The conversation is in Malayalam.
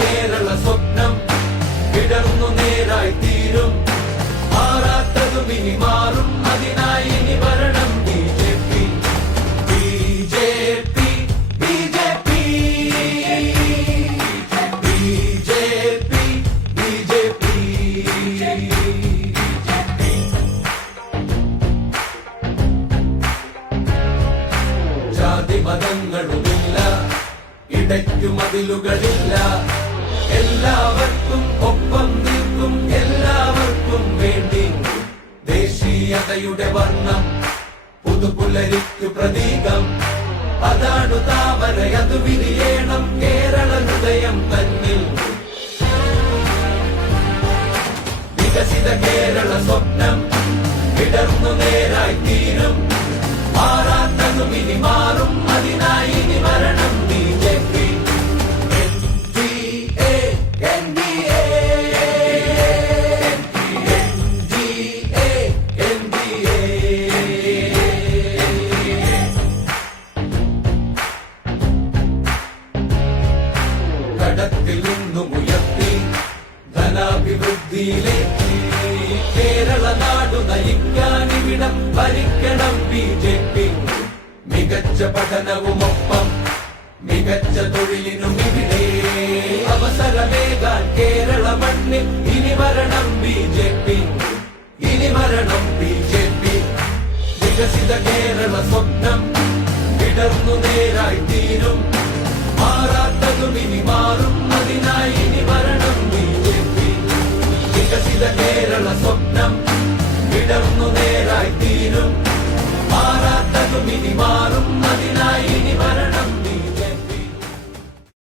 കേരള സ്വപ്നം വിടർന്നു നേരായി തീരും. മാറാത്തതും ഇനി മാറും, അതിനായി ഇനി വരണം BJP. BJP BJP BJP BJP. ജാതി മതങ്ങളുമില്ല, ഇടയ്ക്കു മതിലുകളില്ല, എല്ലാവർക്കും ഒപ്പം നിൽക്കും, എല്ലാവർക്കും വേണ്ടി. ദേശീയതയുടെ വർണ്ണം പുതുപുലരിക്കു പ്രതീകം, അതാണു താമര, അത് വിരിയണം കേരള ഹൃദയം തന്നിൽ. വികസിത കേരള സ്വപ്നം വിടർന്നു നേരായി തീരും. മാറാത്തതും ഇനി മാറും, അതിനായി ഇനി വരണം BJP. കടത്തിൽ നിന്നും ഉയർത്തി ധനാഭിവൃദ്ധിയിലേക്ക് കേരള നാടു നയിക്കാൻ ഇവിടം ഭരിക്കണം BJP. മികച്ച പഠനവുമൊപ്പം മികച്ച തൊഴിലിനും ഇവിടെ അവസരമേകാൻ കേരള മണ്ണിൽ ഇനി വരണം BJP. ഇനി വരണം BJP. വികസിത കേരള സ്വപ്നം വിടർന്നു നേരായി തീരും. മാറാത്തതും ഇനി മാറും,